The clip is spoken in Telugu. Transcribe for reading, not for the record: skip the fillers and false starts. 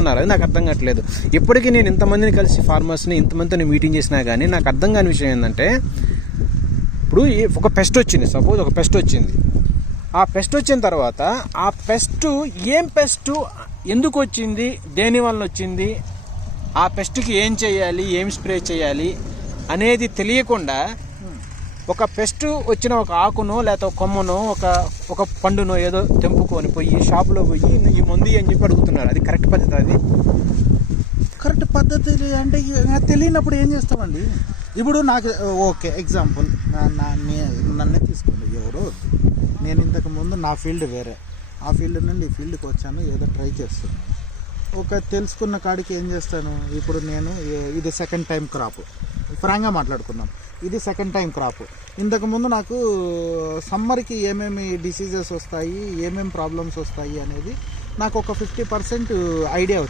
అన్నారు. అది నాకు అర్థం కావట్లేదు. ఇప్పటికీ నేను ఇంతమందిని కలిసి ఫార్మర్స్ని ఇంతమందితో మీటింగ్ చేసినా కానీ నాకు అర్థం కాని విషయం ఏంటంటే, ఇప్పుడు ఒక పెస్ట్ వచ్చింది, సపోజ్ ఒక పెస్ట్ వచ్చింది. ఆ పెస్ట్ వచ్చిన తర్వాత ఆ పెస్ట్ ఏం పెస్ట్, ఎందుకు వచ్చింది, దేని వల్ల వచ్చింది, ఆ పెస్ట్కి ఏం చేయాలి, ఏం స్ప్రే చేయాలి అనేది తెలియకుండా ఒక పెస్ట్ వచ్చిన ఒక ఆకునో లేకపోతే ఒక కొమ్మనో ఒక పండునో ఏదో తెంపుకొని పోయి షాప్లో పోయి ఈ మందు అని చెప్పి అడుగుతున్నారు. అది కరెక్ట్ పద్ధతి? అది కరెక్ట్ పద్ధతి అంటే తెలియనప్పుడు ఏం చేస్తామండి. ఇప్పుడు నాకు ఓకే ఎగ్జాంపుల్ నన్నే తీసుకోండి, ఎవరో నేను ఇంతకుముందు నా ఫీల్డ్ వేరే, ఆ ఫీల్డ్ నుండి ఈ ఫీల్డ్కి వచ్చాను, ఏదో ట్రై చేస్తాను. ఒక తెలుసుకున్న కాడికి ఏం చేస్తాను, ఇప్పుడు నేను ఇది సెకండ్ టైం క్రాప్, ఫ్రాంక్గా మాట్లాడుకుందాం, ఇది సెకండ్ టైం క్రాప్. ఇంతకుముందు నాకు సమ్మర్కి ఏమేమి డిసీజెస్ వస్తాయి, ఏమేమి ప్రాబ్లమ్స్ వస్తాయి అనేది నాకు ఒక 50% ఐడియా